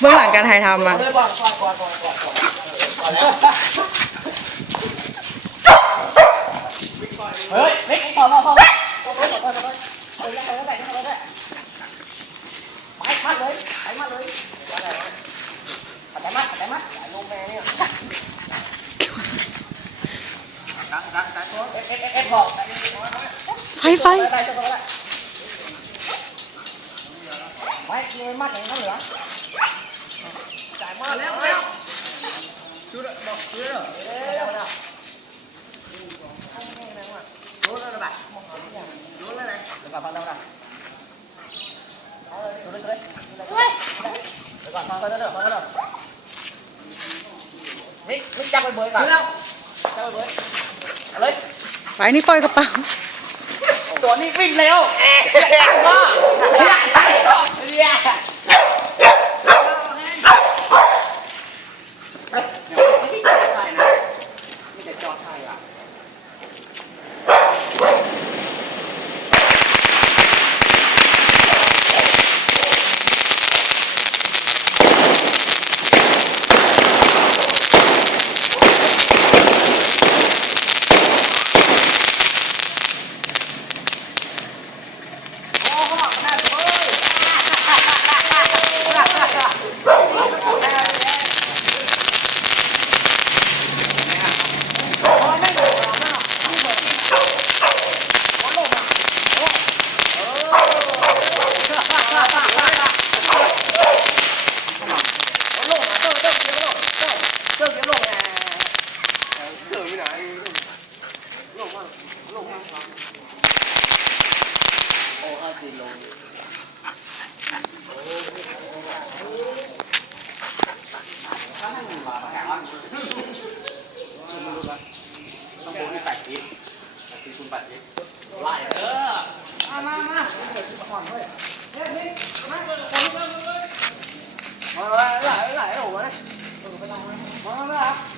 เบื้องหลังการถ่ายทำอะเลยก่อนก่อนก่อนก่อนก่อนก่อนก่อนแล้วเฮ้ยเล็กพอพอพอพอพอพอพอพอไปไปไปไปมัดเลยไปมัดเลยไรวะขัดใจมัดขัดใจมัดไอ้ลูกแม่เนี่ยไฟไฟ Đấy, nuôi mắt này nó lửa. Chạy mắt. Leo leo. Chú đợi bọc dưới rồi. Leo leo. Đốt lên này. Được vào phần đâu nào. Đốt lên tới. Ui. Được vào phần đâu nào, phần đâu nào. Nick, Nick cả. Được Phải đi coi gặp bạn. Tuấn đi vinh leo. À. มาแข็วต้องปูนี่แปดชิ้นแปดชิ้นคูณแปดชิ้นไล่เออมามามาเด็กผ่อนด้วยเฮ้ยเฮ้ยมาเลยเลยเลยเลยไหลลยมามามา